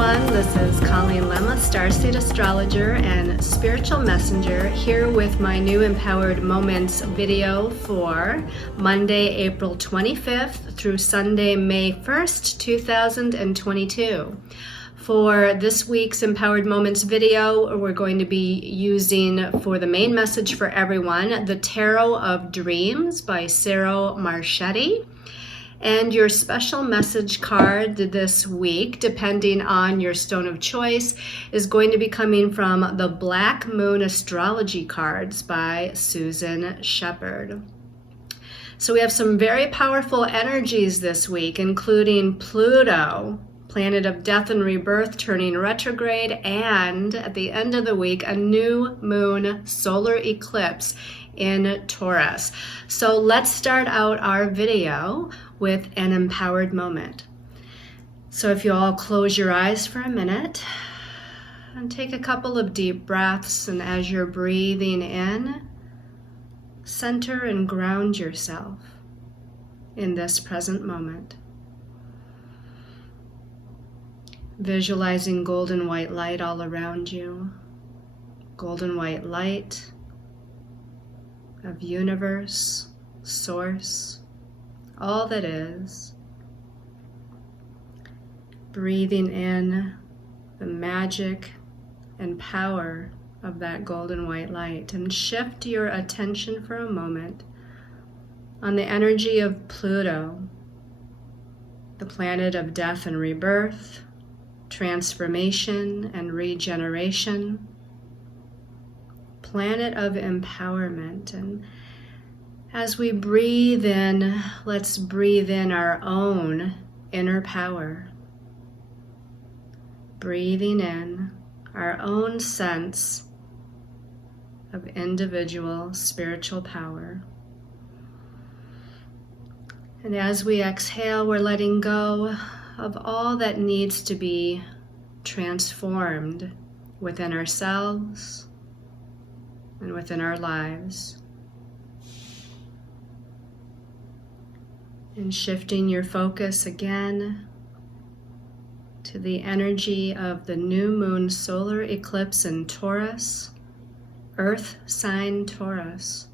everyone, this is Colleen Lemma, Starseed Astrologer and Spiritual Messenger, here with my new Empowered Moments video for Monday, April 25th through Sunday, May 1st, 2022. For this week's Empowered Moments video, we're going to be using, for the main message for everyone, the Tarot of Dreams by Sarah Marchetti. And your special message card this week, depending on your stone of choice, is going to be coming from the Black Moon Astrology cards by Susan Shepard. So we have some very powerful energies this week, including Pluto, planet of death and rebirth, turning retrograde, and at the end of the week, a new moon solar eclipse in Taurus. So let's start out our video with an empowered moment. So if you all close your eyes for a minute and take a couple of deep breaths, and as you're breathing in, center and ground yourself in this present moment. Visualizing golden white light all around you, golden white light of universe, source, all that is. Breathing in the magic and power of that golden white light, and shift your attention for a moment on the energy of Pluto, the planet of death and rebirth, transformation and regeneration, planet of empowerment. And as we breathe in, let's breathe in our own inner power. Breathing in our own sense of individual spiritual power. And as we exhale, we're letting go of all that needs to be transformed within ourselves and within our lives. And shifting your focus again to the energy of the new moon solar eclipse in Taurus, Earth sign Taurus,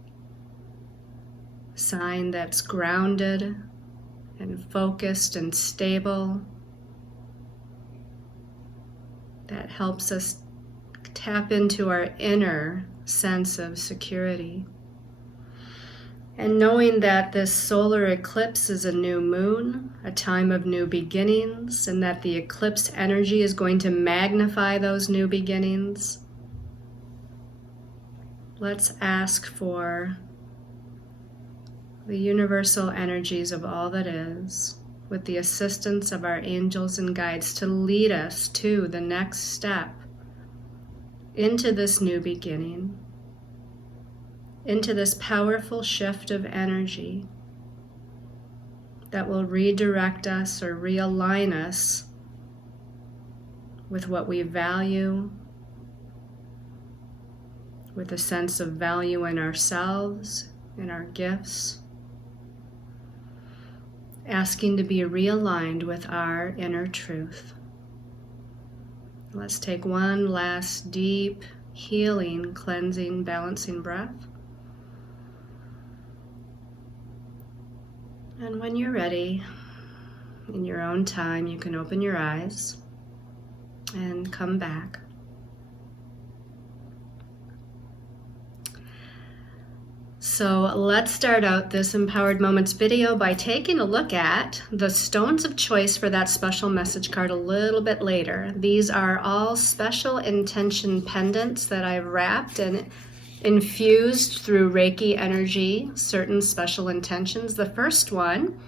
sign that's grounded and focused and stable, that helps us tap into our inner sense of security. And knowing that this solar eclipse is a new moon, a time of new beginnings, and that the eclipse energy is going to magnify those new beginnings, let's ask for the universal energies of all that is, with the assistance of our angels and guides, to lead us to the next step into this new beginning, into this powerful shift of energy that will redirect us or realign us with what we value, with a sense of value in ourselves, in our gifts, asking to be realigned with our inner truth. Let's take one last deep, healing, cleansing, balancing breath. And when you're ready, in your own time, you can open your eyes and come back. So let's start out this Empowered Moments video by taking a look at the stones of choice for that special message card a little bit later. These are all special intention pendants that I've wrapped and infused through Reiki energy, certain special intentions. The first one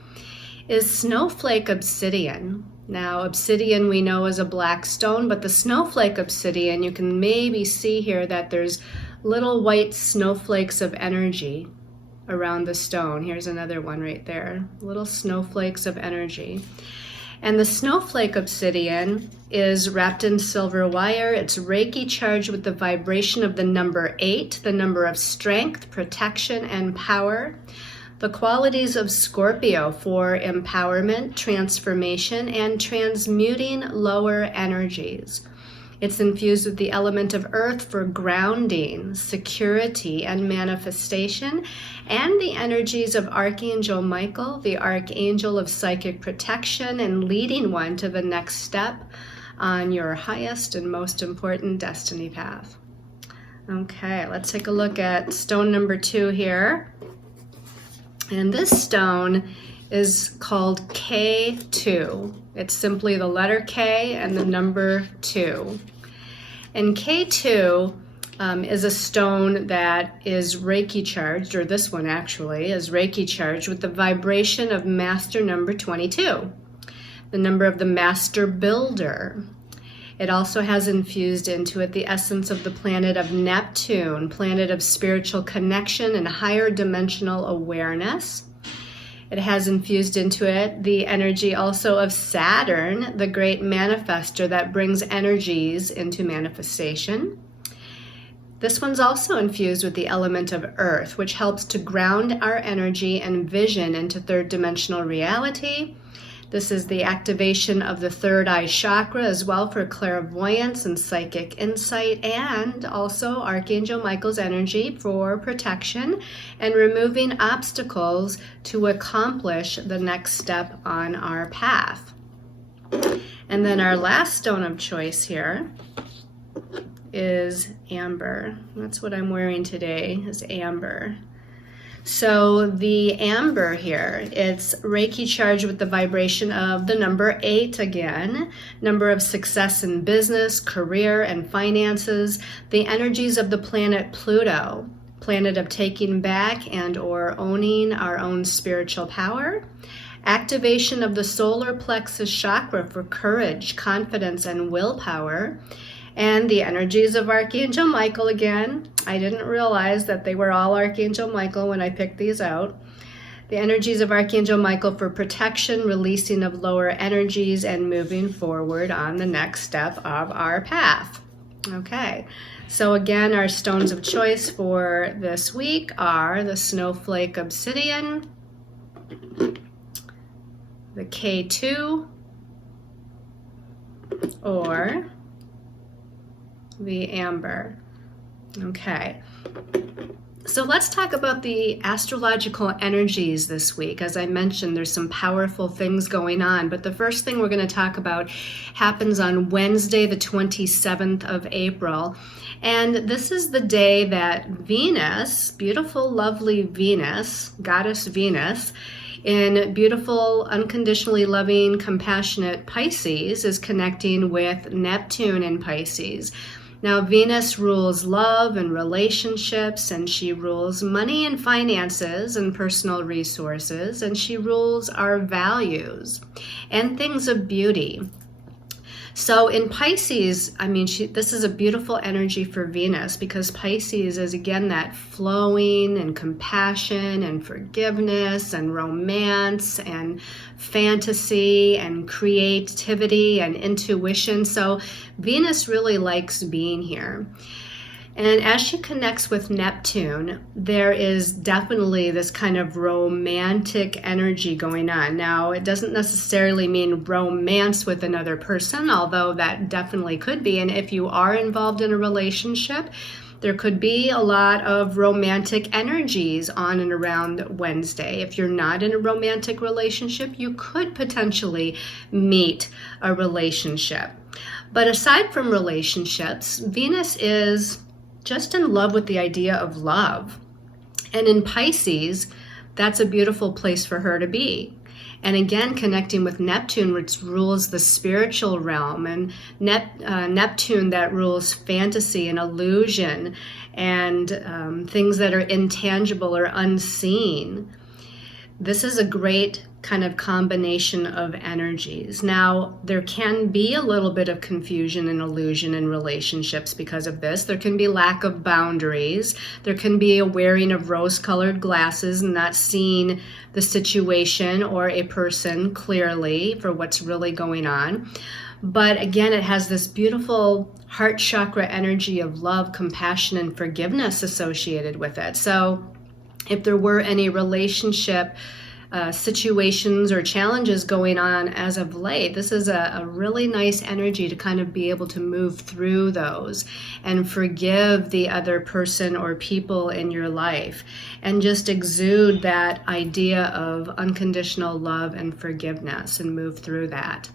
is Snowflake Obsidian. Now, obsidian we know is a black stone, but the snowflake obsidian, you can maybe see here that there's little white snowflakes of energy around the stone. Here's another one right there, little snowflakes of energy. And the snowflake obsidian is wrapped in silver wire. It's Reiki charged with the vibration of the number 8, the number of strength, protection, and power. The qualities of Scorpio for empowerment, transformation, and transmuting lower energies. It's infused with the element of earth for grounding, security, and manifestation, and the energies of Archangel Michael, the archangel of psychic protection and leading one to the next step on your highest and most important destiny path. Okay, let's take a look at stone number 2 here. And this stone is called K2. It's simply the letter K and the number 2. And K2 is a stone that is Reiki charged, or this one actually is Reiki charged with the vibration of master number 22, the number of the master builder. It also has infused into it the essence of the planet of Neptune, planet of spiritual connection and higher dimensional awareness. It has infused into it the energy also of Saturn, the great manifester that brings energies into manifestation. This one's also infused with the element of Earth, which helps to ground our energy and vision into third dimensional reality. This is the activation of the third eye chakra as well for clairvoyance and psychic insight, and also Archangel Michael's energy for protection and removing obstacles to accomplish the next step on our path. And then our last stone of choice here is amber. That's what I'm wearing today, is amber. So the amber here, it's Reiki charged with the vibration of the number 8 again, number of success in business, career, and finances, the energies of the planet Pluto, planet of taking back and or owning our own spiritual power, activation of the solar plexus chakra for courage, confidence, and willpower, and the energies of Archangel Michael again. I didn't realize that they were all Archangel Michael when I picked these out. The energies of Archangel Michael for protection, releasing of lower energies, and moving forward on the next step of our path. Okay, so again, our stones of choice for this week are the Snowflake Obsidian, the K2, or the amber. Okay, so let's talk about the astrological energies this week. As I mentioned, there's some powerful things going on, but the first thing we're going to talk about happens on Wednesday, the 27th of April. And this is the day that Venus, beautiful, lovely Venus, goddess Venus, in beautiful, unconditionally loving, compassionate Pisces, is connecting with Neptune in Pisces. Now, Venus rules love and relationships, and she rules money and finances and personal resources, and she rules our values and things of beauty. So in Pisces, I mean, this is a beautiful energy for Venus, because Pisces is, again, that flowing and compassion and forgiveness and romance and fantasy and creativity and intuition. So Venus really likes being here. And as she connects with Neptune, there is definitely this kind of romantic energy going on. Now, it doesn't necessarily mean romance with another person, although that definitely could be. And if you are involved in a relationship, there could be a lot of romantic energies on and around Wednesday. If you're not in a romantic relationship, you could potentially meet a relationship. But aside from relationships, Venus is just in love with the idea of love. And in Pisces, that's a beautiful place for her to be. And again, connecting with Neptune, which rules the spiritual realm, and Neptune that rules fantasy and illusion and things that are intangible or unseen. This is a great kind of combination of energies. Now, there can be a little bit of confusion and illusion in relationships because of this. There can be lack of boundaries. There can be a wearing of rose-colored glasses and not seeing the situation or a person clearly for what's really going on. But again, it has this beautiful heart chakra energy of love, compassion, and forgiveness associated with it. So if there were any relationship situations or challenges going on as of late, this is a really nice energy to kind of be able to move through those and forgive the other person or people in your life, and just exude that idea of unconditional love and forgiveness and move through that.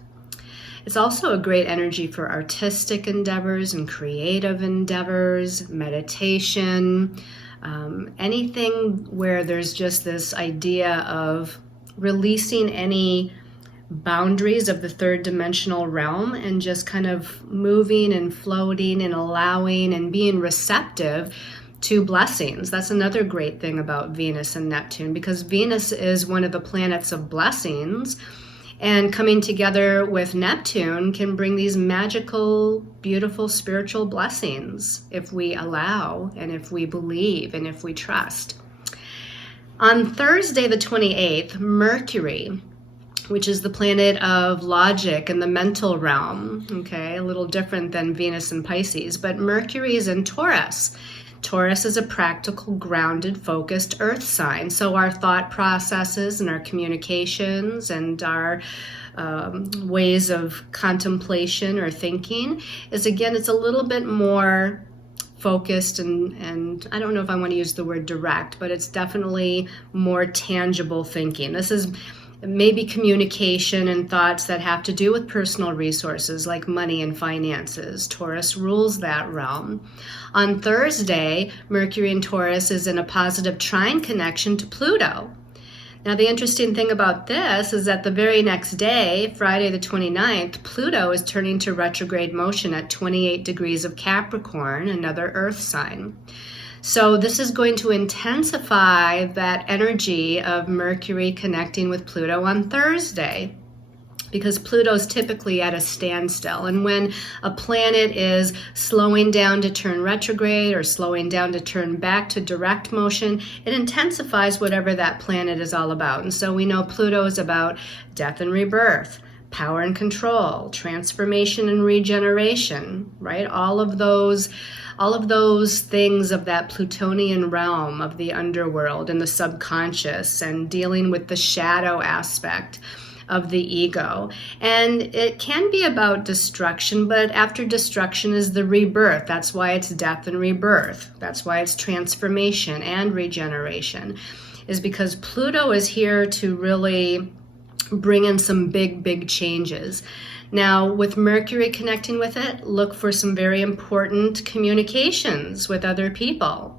It's also a great energy for artistic endeavors and creative endeavors, meditation, anything where there's just this idea of releasing any boundaries of the third dimensional realm and just kind of moving and floating and allowing and being receptive to blessings. That's another great thing about Venus and Neptune, because Venus is one of the planets of blessings. And coming together with Neptune can bring these magical, beautiful spiritual blessings if we allow, and if we believe, and if we trust. On Thursday, the 28th, Mercury, which is the planet of logic and the mental realm, okay, a little different than Venus and Pisces, but Mercury is in Taurus. Taurus is a practical, grounded, focused earth sign. So our thought processes and our communications and our ways of contemplation or thinking is, again, it's a little bit more focused and I don't know if I want to use the word direct, but it's definitely more tangible thinking. This is maybe communication and thoughts that have to do with personal resources like money and finances. Taurus rules that realm. On Thursday, Mercury in Taurus is in a positive trine connection to Pluto. Now, the interesting thing about this is that the very next day, Friday the 29th, Pluto is turning to retrograde motion at 28 degrees of Capricorn, another earth sign. So this is going to intensify that energy of Mercury connecting with Pluto on Thursday, because Pluto's typically at a standstill. And when a planet is slowing down to turn retrograde or slowing down to turn back to direct motion, it intensifies whatever that planet is all about. And so we know Pluto is about death and rebirth, power and control, transformation and regeneration, right? All of those things of that Plutonian realm of the underworld and the subconscious, and dealing with the shadow aspect of the ego. And it can be about destruction, but after destruction is the rebirth. That's why it's death and rebirth. That's why it's transformation and regeneration, is because Pluto is here to really bring in some big changes. Now, with Mercury connecting with it, look for some very important communications with other people.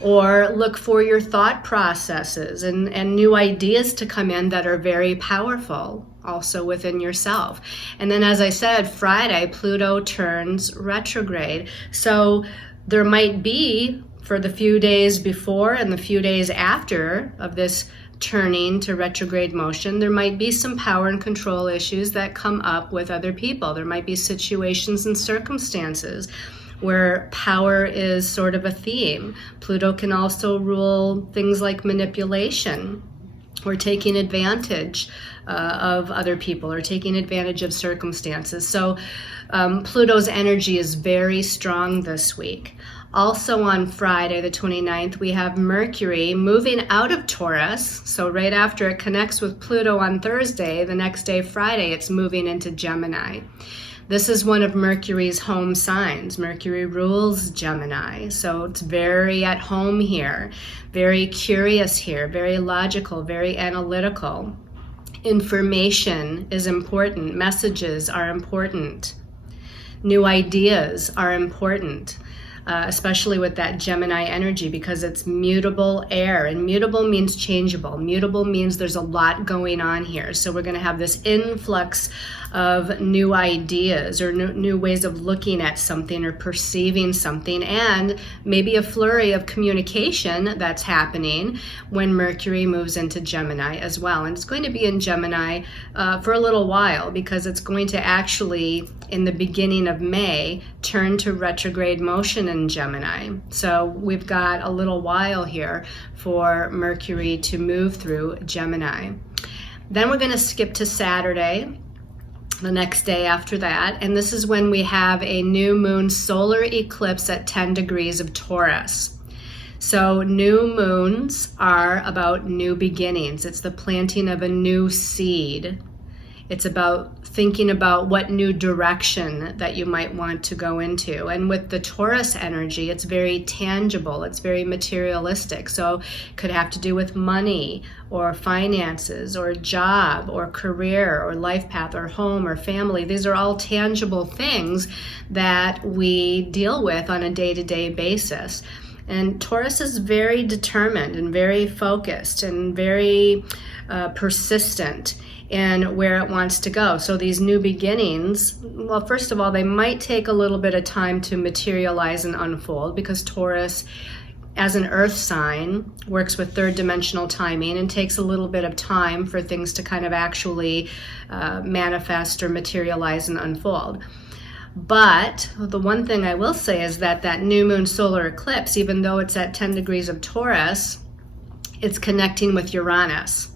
Or look for your thought processes and new ideas to come in that are very powerful also within yourself. And then, as I said, Friday, Pluto turns retrograde. So there might be, for the few days before and the few days after of this turning to retrograde motion, there might be some power and control issues that come up with other people. There might be situations and circumstances where power is sort of a theme. Pluto can also rule things like manipulation or taking advantage of other people or taking advantage of circumstances. So Pluto's energy is very strong this week. Also on Friday, the 29th, we have Mercury moving out of Taurus. So right after it connects with Pluto on Thursday, the next day, Friday, it's moving into Gemini. This is one of Mercury's home signs. Mercury rules Gemini, so it's very at home here, very curious here, very logical, very analytical. Information is important. Messages are important. New ideas are important. Especially with that Gemini energy, because it's mutable air, and mutable means changeable. Mutable means there's a lot going on here. So we're going to have this influx of new ideas or new ways of looking at something or perceiving something, and maybe a flurry of communication that's happening when Mercury moves into Gemini as well. And it's going to be in Gemini for a little while, because it's going to actually, in the beginning of May, turn to retrograde motion in Gemini. So we've got a little while here for Mercury to move through Gemini. Then we're going to skip to Saturday, the next day after that, and this is when we have a new moon solar eclipse at 10 degrees of Taurus. So new moons are about new beginnings. It's the planting of a new seed. It's about thinking about what new direction that you might want to go into. And with the Taurus energy, it's very tangible. It's very materialistic. So it could have to do with money or finances or job or career or life path or home or family. These are all tangible things that we deal with on a day-to-day basis. And Taurus is very determined and very focused and very persistent in where it wants to go. So these new beginnings, well, first of all, they might take a little bit of time to materialize and unfold, because Taurus, as an earth sign, works with third dimensional timing and takes a little bit of time for things to kind of actually manifest or materialize and unfold. But the one thing I will say is that new moon solar eclipse, even though it's at 10 degrees of Taurus, it's connecting with Uranus.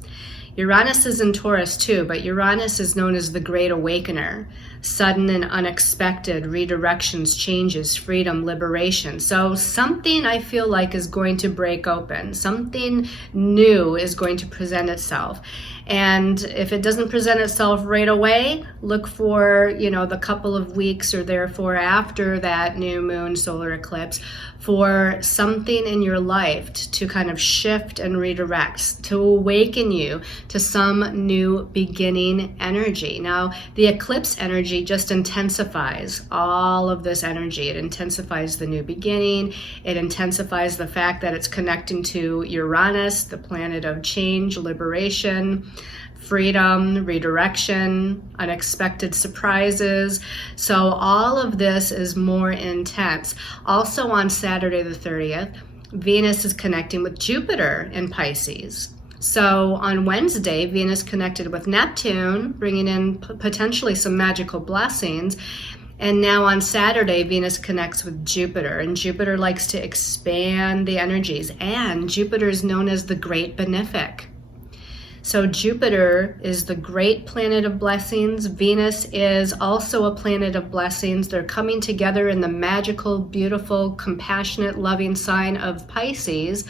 Uranus is in Taurus too, but Uranus is known as the Great Awakener. Sudden and unexpected redirections, changes, freedom, liberation. So something I feel like is going to break open. Something new is going to present itself. And if it doesn't present itself right away, look for, the couple of weeks or therefore after that new moon solar eclipse for something in your life to kind of shift and redirect, to awaken you to some new beginning energy. Now, the eclipse energy just intensifies all of this energy. It intensifies the new beginning. It intensifies the fact that it's connecting to Uranus, the planet of change, liberation, freedom, redirection, unexpected surprises. So all of this is more intense. Also on Saturday the 30th, Venus is connecting with Jupiter in Pisces. So on Wednesday, Venus connected with Neptune, bringing in potentially some magical blessings. And now on Saturday, Venus connects with Jupiter, and Jupiter likes to expand the energies. And Jupiter is known as the Great Benefic. So Jupiter is the great planet of blessings. Venus is also a planet of blessings. They're coming together in the magical, beautiful, compassionate, loving sign of Pisces.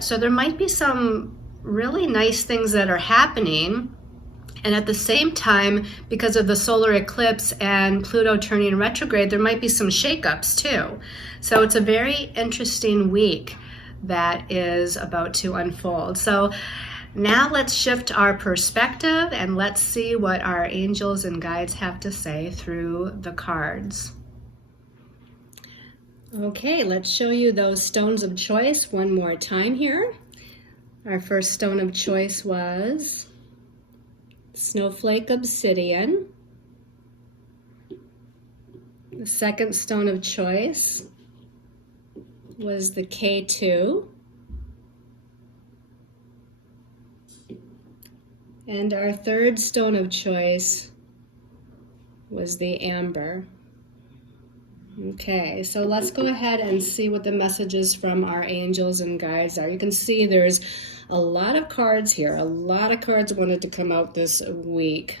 So there might be some really nice things that are happening. And at the same time, because of the solar eclipse and Pluto turning retrograde, there might be some shakeups too. So it's a very interesting week that is about to unfold. So now let's shift our perspective and let's see what our angels and guides have to say through the cards. Okay, let's show you those stones of choice one more time here. Our first stone of choice was Snowflake Obsidian. The second stone of choice was the K2. And our third stone of choice was the Amber. Okay, so let's go ahead and see what the messages from our angels and guides are. You can see there's a lot of cards here. A lot of cards wanted to come out this week.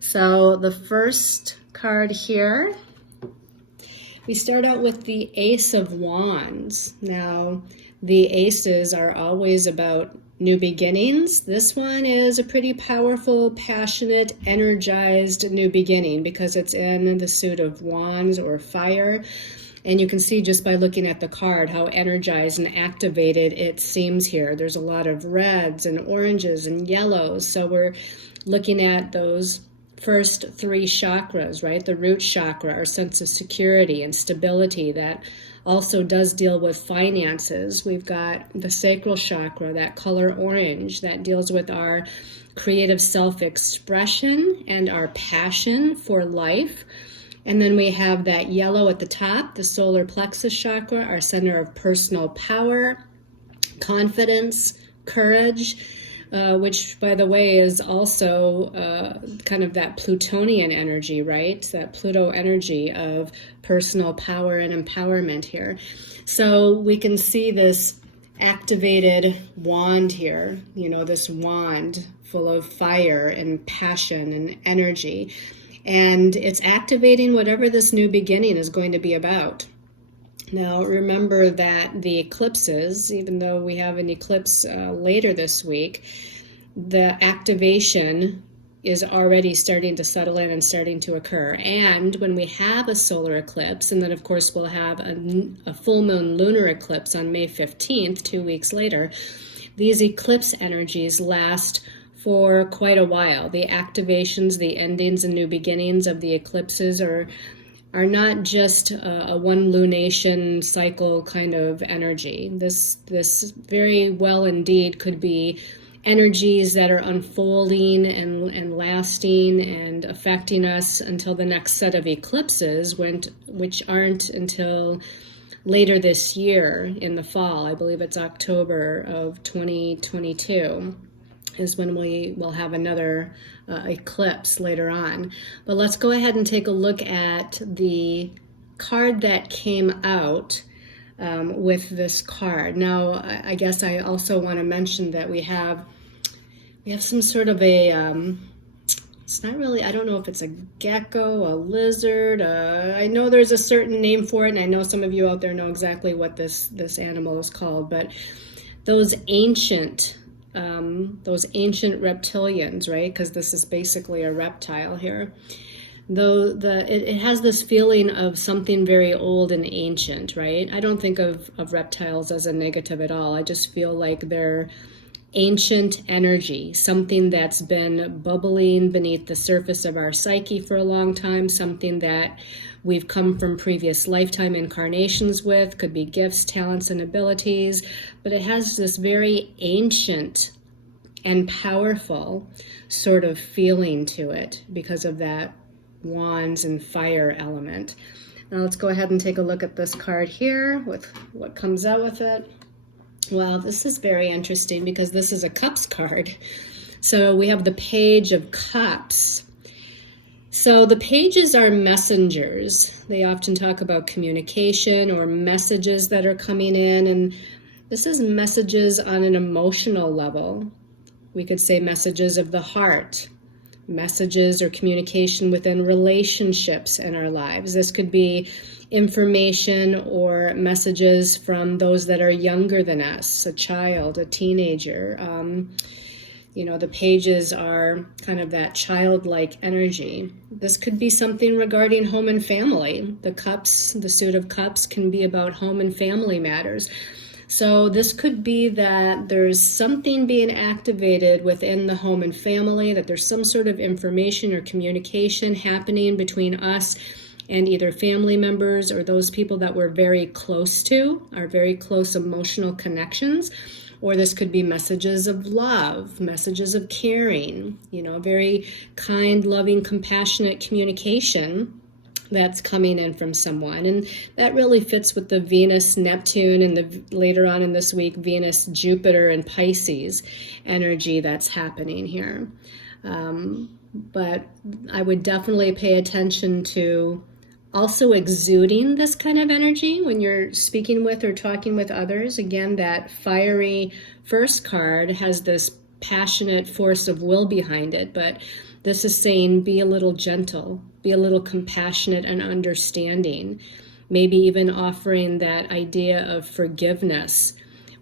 So the first card here, we start out with the Ace of Wands. Now, the aces are always about new beginnings. This one is a pretty powerful, passionate, energized new beginning because it's in the suit of wands or fire. And you can see just by looking at the card how energized and activated it seems here. There's a lot of reds and oranges and yellows. So we're looking at those first three chakras, right? The root chakra, our sense of security and stability that also does deal with finances. We've got the sacral chakra, that color orange, that deals with our creative self-expression and our passion for life. And then we have that yellow at the top, the solar plexus chakra, our center of personal power, confidence, courage, which, by the way, is also kind of that Plutonian energy, right? That Pluto energy of personal power and empowerment here. So we can see this activated wand here, this wand full of fire and passion and energy. And it's activating whatever this new beginning is going to be about. Now, remember that the eclipses, even though we have an eclipse later this week, the activation is already starting to settle in and starting to occur. And when we have a solar eclipse, and then of course we'll have a full moon lunar eclipse on May 15th, 2 weeks later, these eclipse energies last for quite a while. The activations, the endings and new beginnings of the eclipses are not just a one lunation cycle kind of energy. This very well indeed could be energies that are unfolding and lasting and affecting us until the next set of eclipses, which aren't until later this year in the fall. I believe it's October of 2022 is when we will have another eclipse later on. But let's go ahead and take a look at the card that came out with this card. Now, I guess I also want to mention that we have some sort of a, it's not really, I don't know if it's a gecko, a lizard, I know there's a certain name for it, and I know some of you out there know exactly what this animal is called, but those ancient reptilians, right? Because this is basically a reptile here. Though it has this feeling of something very old and ancient, right? I don't think of reptiles as a negative at all. I just feel like they're ancient energy, something that's been bubbling beneath the surface of our psyche for a long time, something that we've come from previous lifetime incarnations with, could be gifts, talents, and abilities, but it has this very ancient and powerful sort of feeling to it because of that wands and fire element. Now let's go ahead and take a look at this card here with what comes out with it. Well, this is very interesting because this is a Cups card. So we have the Page of Cups. So the pages are messengers. They often talk about communication or messages that are coming in, and this is messages on an emotional level. We could say messages of the heart, messages or communication within relationships in our lives. This could be information or messages from those that are younger than us, a child, a teenager. The pages are kind of that childlike energy. This could be something regarding home and family. The cups, the Suit of Cups, can be about home and family matters. So this could be that there's something being activated within the home and family, that there's some sort of information or communication happening between us and either family members or those people that we're very close to, our very close emotional connections. Or this could be messages of love, messages of caring, very kind, loving, compassionate communication that's coming in from someone. And that really fits with the Venus, Neptune, and later on in this week, Venus, Jupiter, and Pisces energy that's happening here. But I would definitely pay attention to also exuding this kind of energy when you're speaking with or talking with others. Again, that fiery first card has this passionate force of will behind it, but this is saying be a little gentle, be a little compassionate and understanding, maybe even offering that idea of forgiveness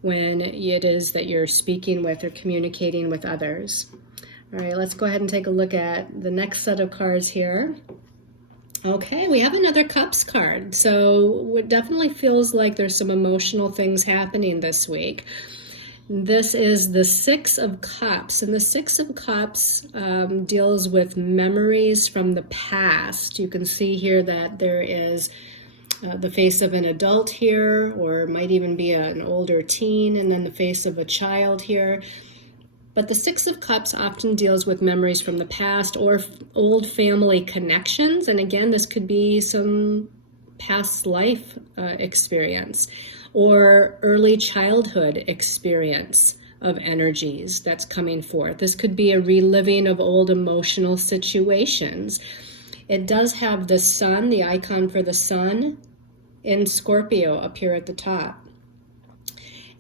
when it is that you're speaking with or communicating with others. All right, let's go ahead and take a look at the next set of cards here. Okay, we have another Cups card. So it definitely feels like there's some emotional things happening this week. This is the Six of Cups, and the Six of Cups deals with memories from the past. You can see here that there is the face of an adult here, or might even be an older teen, and then the face of a child here. But the Six of Cups often deals with memories from the past or old family connections. And again, this could be some past life experience or early childhood experience of energies that's coming forth. This could be a reliving of old emotional situations. It does have the sun, the icon for the sun, in Scorpio up here at the top.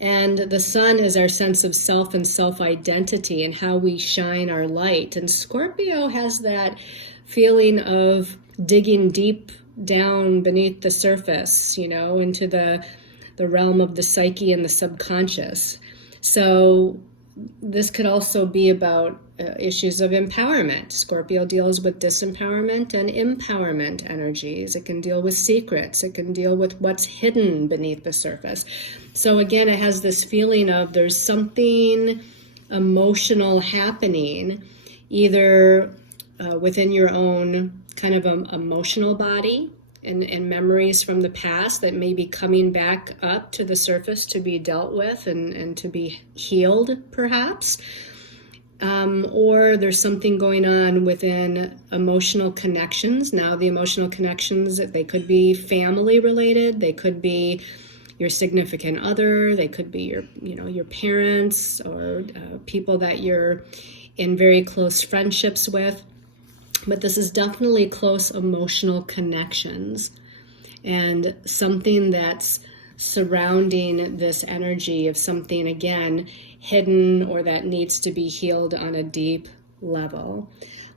And the sun is our sense of self and self-identity and how we shine our light. And Scorpio has that feeling of digging deep down beneath the surface, into the realm of the psyche and the subconscious. So this could also be about issues of empowerment. Scorpio deals with disempowerment and empowerment energies. It can deal with secrets. It can deal with what's hidden beneath the surface. So again, it has this feeling of there's something emotional happening, either within your own kind of emotional body and memories from the past that may be coming back up to the surface to be dealt with and to be healed, perhaps. Or there's something going on within emotional connections. Now, the emotional connections, they could be family related. They could be your significant other. They could be your parents or people that you're in very close friendships with. But this is definitely close emotional connections and something that's surrounding this energy of something, again, hidden or that needs to be healed on a deep level.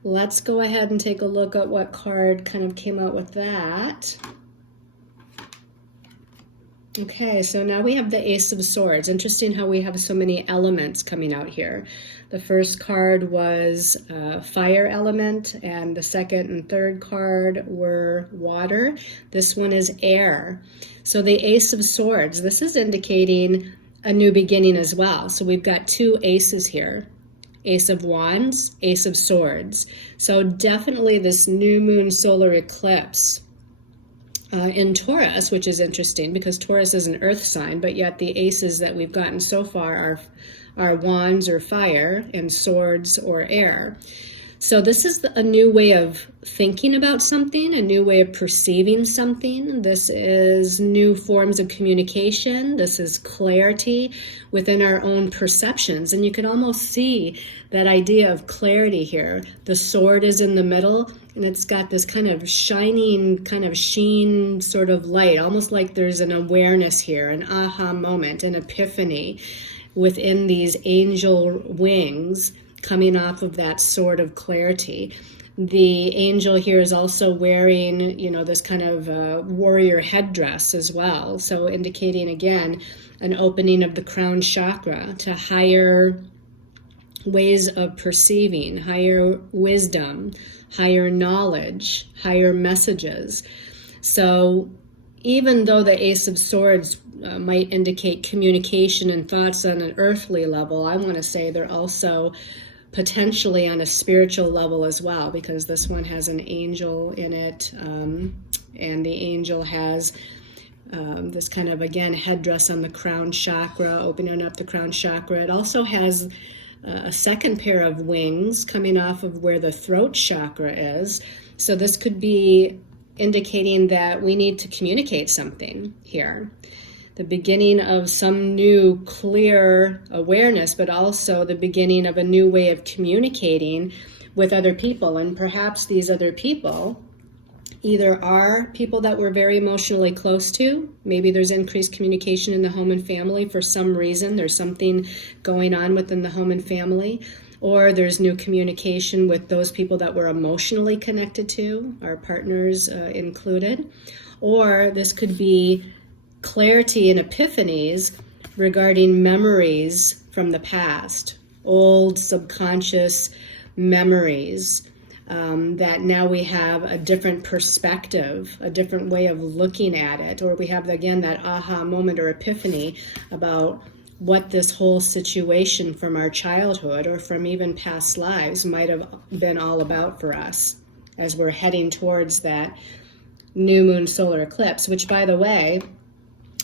Let's go ahead and take a look at what card kind of came out with that. Okay, so now we have the Ace of Swords. Interesting how we have so many elements coming out here. The first card was fire element, and the second and third card were water. This one is air. So the Ace of Swords, this is indicating a new beginning as well. So we've got two aces here. Ace of Wands, Ace of Swords. So definitely this new moon solar eclipse in Taurus, which is interesting because Taurus is an earth sign, but yet the aces that we've gotten so far are wands or fire and swords or air. So this is a new way of thinking about something, a new way of perceiving something. This is new forms of communication. This is clarity within our own perceptions. And you can almost see that idea of clarity here. The sword is in the middle, and it's got this kind of shining, kind of sheen sort of light, almost like there's an awareness here, an aha moment, an epiphany within these angel wings coming off of that sword of clarity. The angel here is also wearing, this kind of warrior headdress as well. So indicating, again, an opening of the crown chakra to higher ways of perceiving, higher wisdom, higher knowledge, higher messages. So even though the Ace of Swords might indicate communication and thoughts on an earthly level, I want to say they're also potentially on a spiritual level as well, because this one has an angel in it, and the angel has this kind of, again, headdress on the crown chakra, opening up the crown chakra. It also has a second pair of wings coming off of where the throat chakra is. So this could be indicating that we need to communicate something here. The beginning of some new clear awareness, but also the beginning of a new way of communicating with other people. And perhaps these other people either are people that we're very emotionally close to. Maybe there's increased communication in the home and family for some reason. There's something going on within the home and family. Or there's new communication with those people that we're emotionally connected to, our partners included. Or this could be clarity and epiphanies regarding memories from the past, old subconscious memories, that now we have a different perspective, a different way of looking at it, or we have, again, that aha moment or epiphany about what this whole situation from our childhood or from even past lives might have been all about for us as we're heading towards that new moon solar eclipse, which, by the way,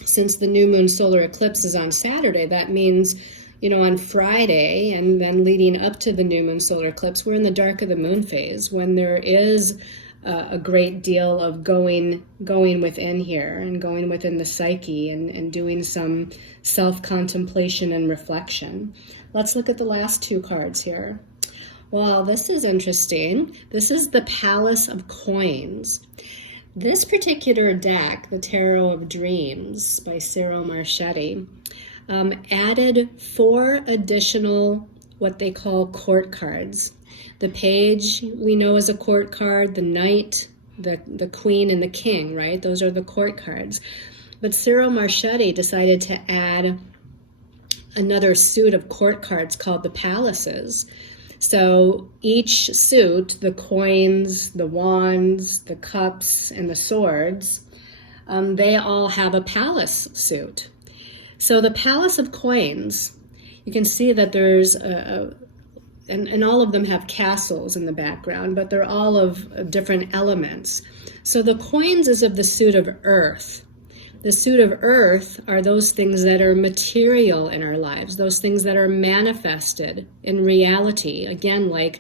since the new moon solar eclipse is on Saturday, that means, on Friday and then leading up to the new moon solar eclipse, we're in the dark of the moon phase, when there is a great deal of going within here and going within the psyche and doing some self-contemplation and reflection. Let's look at the last two cards here. Well, this is interesting. This is the Palace of Coins. This particular deck, the Tarot of Dreams by Ciro Marchetti, added 4 additional what they call court cards. The page we know as a court card, the knight, the Queen and the King, right? Those are the court cards. But Cyril Marchetti decided to add another suit of court cards called the palaces. So each suit, the coins, the wands, the cups, and the swords, they all have a palace suit. So the Palace of Coins, you can see that there's and all of them have castles in the background, but they're all of different elements. So the coins is of the suit of earth. The suit of earth are those things that are material in our lives, those things that are manifested in reality, again, like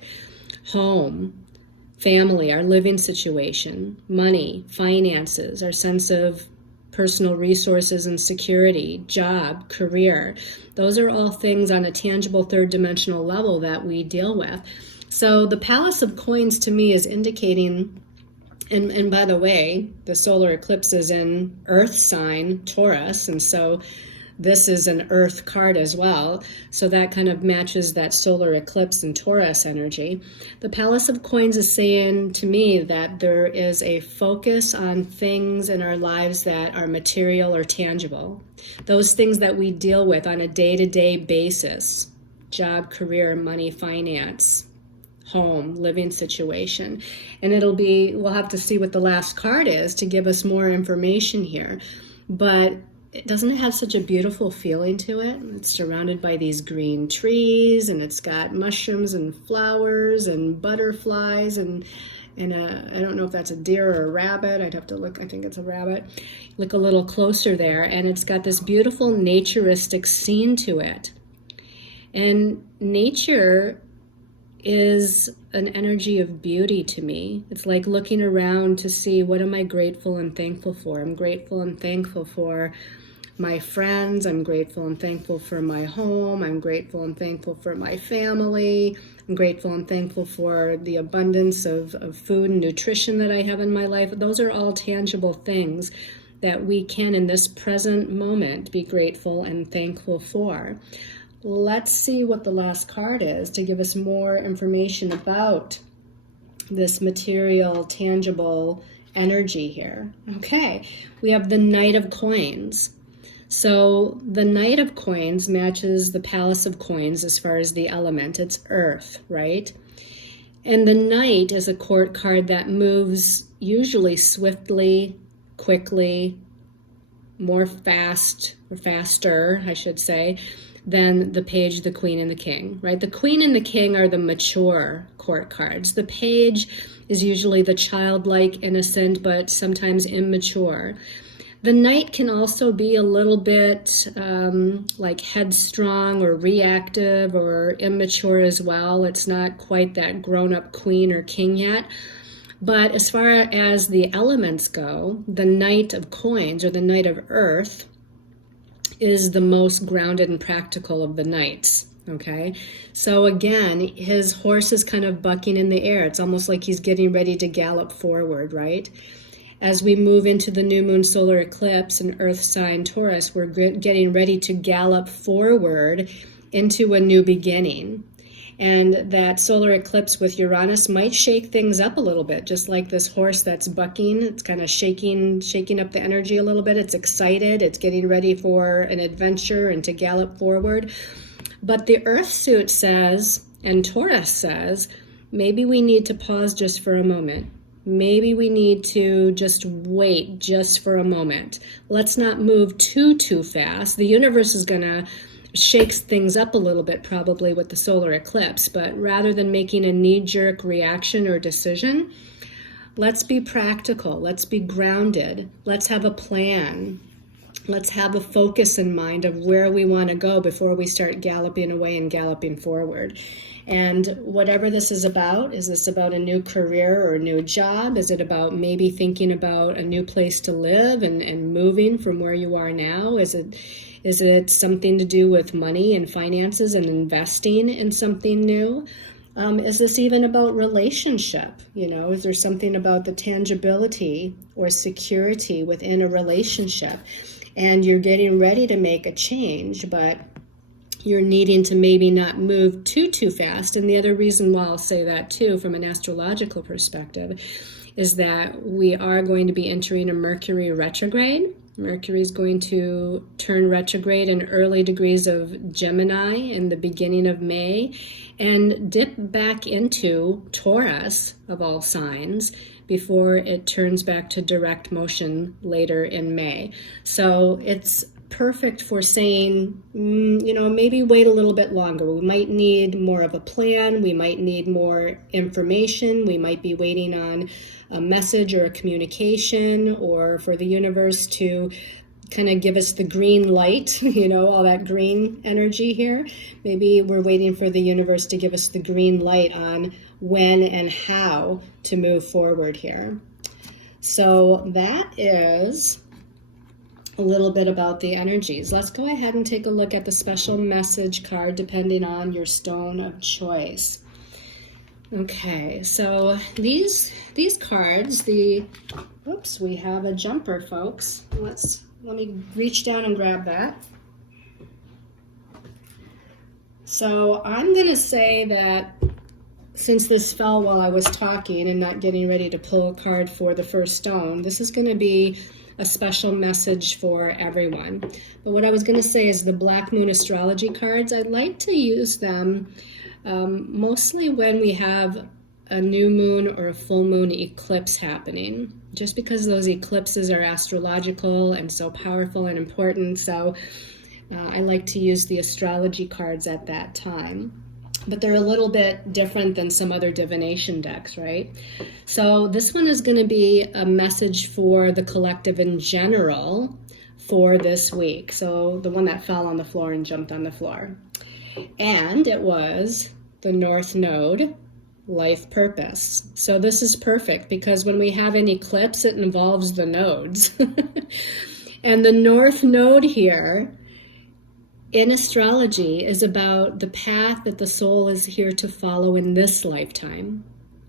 home, family, our living situation, money, finances, our sense of personal resources and security, job, career. Those are all things on a tangible third dimensional level that we deal with. So the Palace of Coins to me is indicating, and by the way, the solar eclipse is in Earth sign, Taurus, and so this is an Earth card as well. So that kind of matches that solar eclipse and Taurus energy. The Palace of Coins is saying to me that there is a focus on things in our lives that are material or tangible. Those things that we deal with on a day-to-day basis. Job, career, money, finance, home, living situation. And we'll have to see what the last card is to give us more information here. But doesn't it have such a beautiful feeling to it? It's surrounded by these green trees, and it's got mushrooms and flowers and butterflies and I don't know if that's a deer or a rabbit. I'd have to look. I think it's a rabbit. Look a little closer there, and it's got this beautiful naturistic scene to it. And nature is an energy of beauty to me. It's like looking around to see, what am I grateful and thankful for? I'm grateful and thankful for my friends. I'm grateful and thankful for my home. I'm grateful and thankful for my family. I'm grateful and thankful for the abundance of food and nutrition that I have in my life. Those are all tangible things that we can, in this present moment, be grateful and thankful for. Let's see what the last card is to give us more information about this material, tangible energy here. Okay, we have the Knight of Coins. So the Knight of Coins matches the Palace of Coins as far as the element. It's earth, right? And the Knight is a court card that moves usually swiftly, quickly, faster, I should say, than the Page, the Queen, and the King, right? The Queen and the King are the mature court cards. The Page is usually the childlike, innocent, but sometimes immature. The Knight can also be a little bit like headstrong or reactive or immature as well. It's not quite that grown-up queen or king yet. But as far as the elements go, the Knight of Coins, or the Knight of Earth, is the most grounded and practical of the knights. Okay, so again, his horse is kind of bucking in the air. It's almost like he's getting ready to gallop forward, right? As we move into the new moon solar eclipse in Earth sign Taurus, we're getting ready to gallop forward into a new beginning. And that solar eclipse with Uranus might shake things up a little bit, just like this horse that's bucking. It's kind of shaking up the energy a little bit. It's excited. It's getting ready for an adventure and to gallop forward. But the Earth suit says, and Taurus says, maybe we need to pause just for a moment. Maybe we need to just wait just for a moment. Let's not move too fast. The universe is going to shake things up a little bit probably with the solar eclipse, but rather than making a knee-jerk reaction or decision, let's be practical. Let's be grounded. Let's have a plan. Let's have a focus in mind of where we want to go before we start galloping away and galloping forward. And whatever this is this about a new career or a new job? Is it about maybe thinking about a new place to live and moving from where you are now? Is it something to do with money and finances and investing in something new? Is this even about relationship? Is there something about the tangibility or security within a relationship? And you're getting ready to make a change, but you're needing to maybe not move too fast. And the other reason why I'll say that too, from an astrological perspective, is that we are going to be entering a Mercury retrograde. Mercury is going to turn retrograde in early degrees of Gemini in the beginning of May and dip back into Taurus, of all signs, before it turns back to direct motion later in May. So it's perfect for saying, maybe wait a little bit longer. We might need more of a plan. We might need more information. We might be waiting on a message or a communication, or for the universe to kind of give us the green light, all that green energy here. Maybe we're waiting for the universe to give us the green light on when and how to move forward here. So that is a little bit about the energies. Let's go ahead and take a look at the special message card depending on your stone of choice. Okay, so these cards, we have a jumper, folks. Let me reach down and grab that. So I'm going to say that since this fell while I was talking and not getting ready to pull a card for the first stone, this is going to be a special message for everyone. But what I was going to say is the Black Moon astrology cards, I'd like to use them mostly when we have a new moon or a full moon eclipse happening, just because those eclipses are astrological and so powerful and important. So I like to use the astrology cards at that time. But they're a little bit different than some other divination decks, right? So this one is going to be a message for the collective in general for this week. So the one that fell on the floor and jumped on the floor. And it was the North Node, life purpose. So this is perfect because when we have an eclipse, it involves the nodes. And the North Node here in astrology is about the path that the soul is here to follow in this lifetime,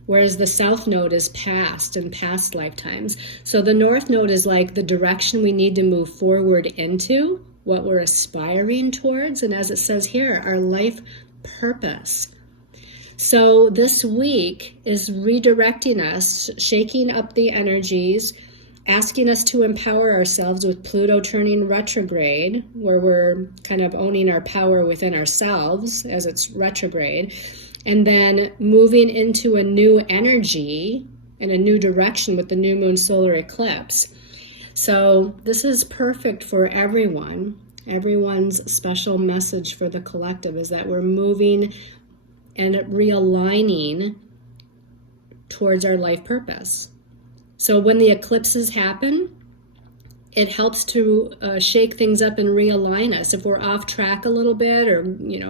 whereas the South Node is past and past lifetimes. So the North Node is like the direction we need to move forward into, what we're aspiring towards, and as it says here, our life purpose. So this week is redirecting us, shaking up the energies, asking us to empower ourselves with Pluto turning retrograde, where we're kind of owning our power within ourselves as it's retrograde, and then moving into a new energy and a new direction with the new moon solar eclipse. So this is perfect for everyone. Everyone's special message for the collective is that we're moving and realigning towards our life purpose. So when the eclipses happen, it helps to shake things up and realign us. If we're off track a little bit or,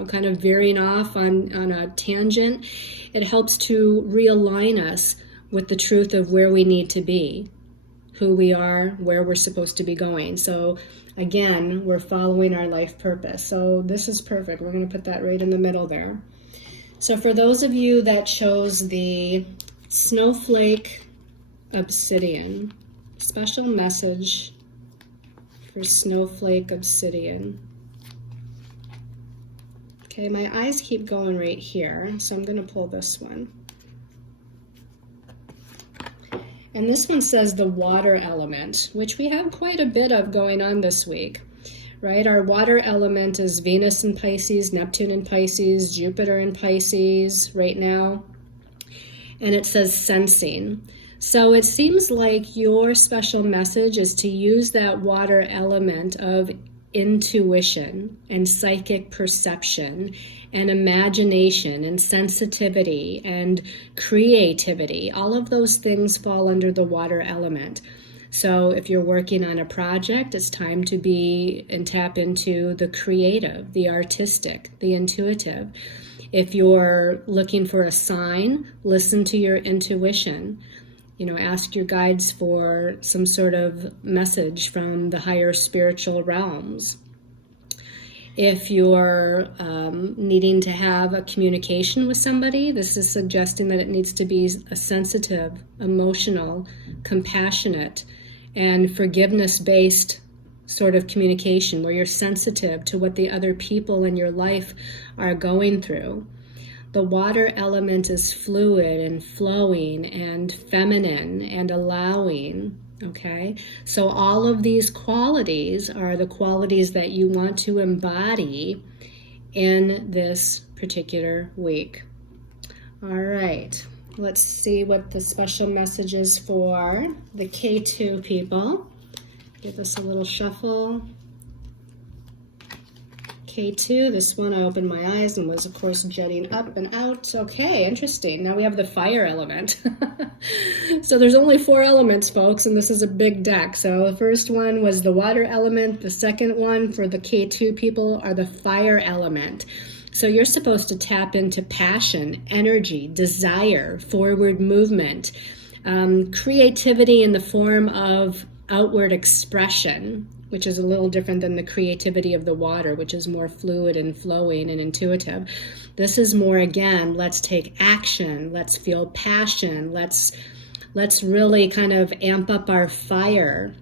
kind of veering off on a tangent, it helps to realign us with the truth of where we need to be, who we are, where we're supposed to be going. So again, we're following our life purpose. So this is perfect. We're going to put that right in the middle there. So for those of you that chose the Snowflake Obsidian, special message for Snowflake Obsidian. Okay, my eyes keep going right here, so I'm going to pull this one. And this one says the water element, which we have quite a bit of going on this week, right? Our water element is Venus in Pisces, Neptune in Pisces, Jupiter in Pisces right now. And it says sensing. So it seems like your special message is to use that water element of intuition and psychic perception and imagination and sensitivity and creativity. All of those things fall under the water element. So if you're working on a project, it's time to be and tap into the creative, the artistic, the intuitive. If you're looking for a sign, listen to your intuition. Ask your guides for some sort of message from the higher spiritual realms. If you're needing to have a communication with somebody, this is suggesting that it needs to be a sensitive, emotional, compassionate, and forgiveness-based sort of communication where you're sensitive to what the other people in your life are going through. The water element is fluid and flowing and feminine and allowing. Okay, so all of these qualities are the qualities that you want to embody in this particular week. All right, let's see what the special message is for the K2 people. Give this a little shuffle. K2, this one I opened my eyes and was of course jetting up and out. Okay, interesting. Now we have the fire element. So there's only 4 elements, folks, and this is a big deck. So the first one was the water element. The second one for the K2 people are the fire element. So you're supposed to tap into passion, energy, desire, forward movement, creativity in the form of outward expression, which is a little different than the creativity of the water, which is more fluid and flowing and intuitive. This is more, again, let's take action, let's feel passion, let's really kind of amp up our fire,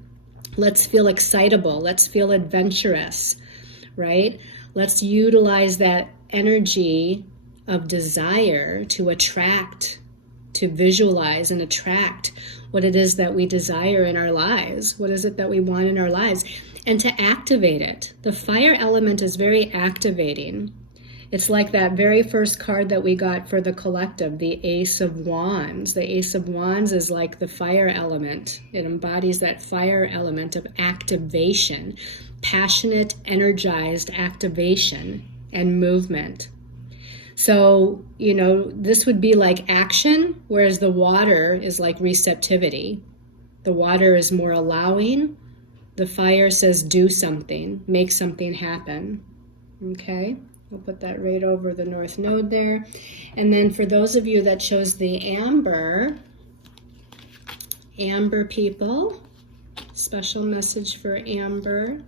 let's feel excitable, let's feel adventurous, right? Let's utilize that energy of desire to attract, to visualize and attract what it is that we desire in our lives. What is it that we want in our lives? And to activate it. The fire element is very activating. It's like that very first card that we got for the collective, the Ace of Wands. The Ace of Wands is like the fire element. It embodies that fire element of activation, passionate, energized activation and movement. So, you know, this would be like action, whereas the water is like receptivity. The water is more allowing. The fire says do something, make something happen. Okay, I'll put that right over the North Node there. And then for those of you that chose the amber people, special message for amber.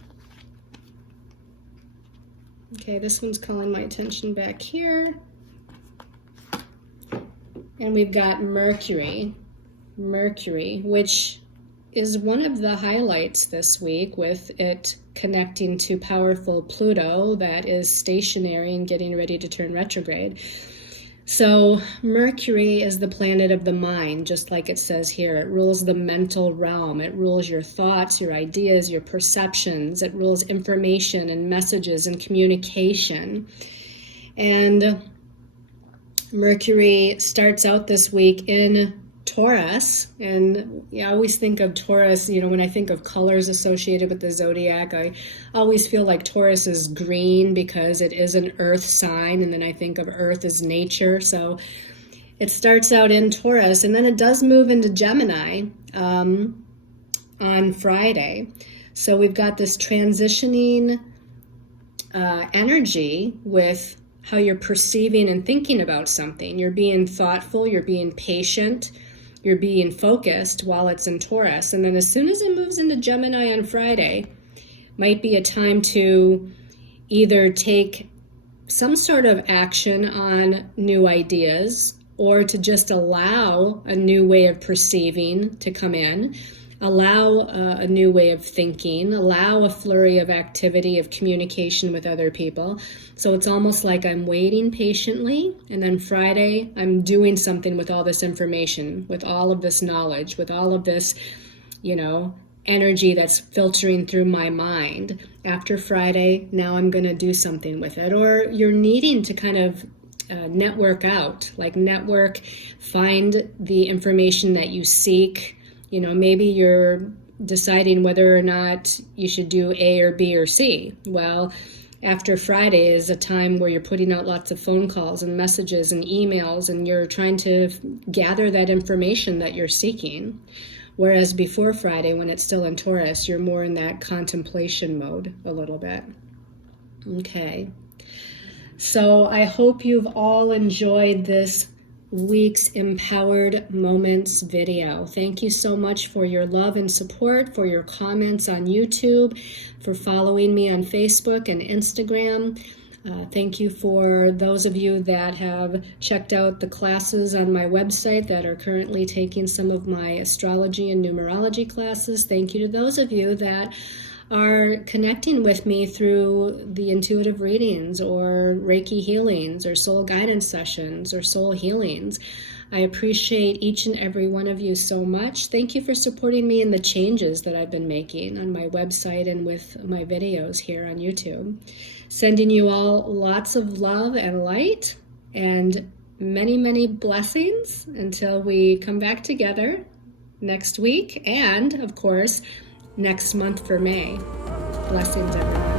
Okay, this one's calling my attention back here. And we've got Mercury, which is one of the highlights this week, with it connecting to powerful Pluto that is stationary and getting ready to turn retrograde. So Mercury is the planet of the mind, just like it says here. It rules the mental realm. It rules your thoughts, your ideas, your perceptions. It rules information and messages and communication. And Mercury starts out this week in Taurus, and I always think of Taurus, you know, when I think of colors associated with the zodiac, I always feel like Taurus is green because it is an earth sign, and then I think of earth as nature. So it starts out in Taurus, and then it does move into Gemini on Friday. So we've got this transitioning energy with how you're perceiving and thinking about something. You're being thoughtful, you're being patient, you're being focused while it's in Taurus. And then as soon as it moves into Gemini on Friday, might be a time to either take some sort of action on new ideas, or to just allow a new way of perceiving to come in, allow a new way of thinking, allow a flurry of activity, of communication with other people. So it's almost like I'm waiting patiently, and then Friday I'm doing something with all this information, with all of this knowledge, with all of this, you know, energy that's filtering through my mind. After Friday, now I'm going to do something with it. Or you're needing to kind of network out, like network, find the information that you seek. You know, maybe you're deciding whether or not you should do A or B or C. Well, after Friday is a time where you're putting out lots of phone calls and messages and emails, and you're trying to gather that information that you're seeking. Whereas before Friday, when it's still in Taurus, you're more in that contemplation mode a little bit. Okay. So I hope you've all enjoyed this week's Empowered Moments video. Thank you so much for your love and support, for your comments on YouTube, for following me on Facebook and Instagram. Thank you for those of you that have checked out the classes on my website that are currently taking some of my astrology and numerology classes. Thank you to those of you that are connecting with me through the intuitive readings or Reiki healings or soul guidance sessions or soul healings. I appreciate each and every one of you so much. Thank you for supporting me in the changes that I've been making on my website and with my videos here on YouTube. Sending you all lots of love and light and many, many blessings until we come back together next week and, of course, next month for May. Blessings, everyone.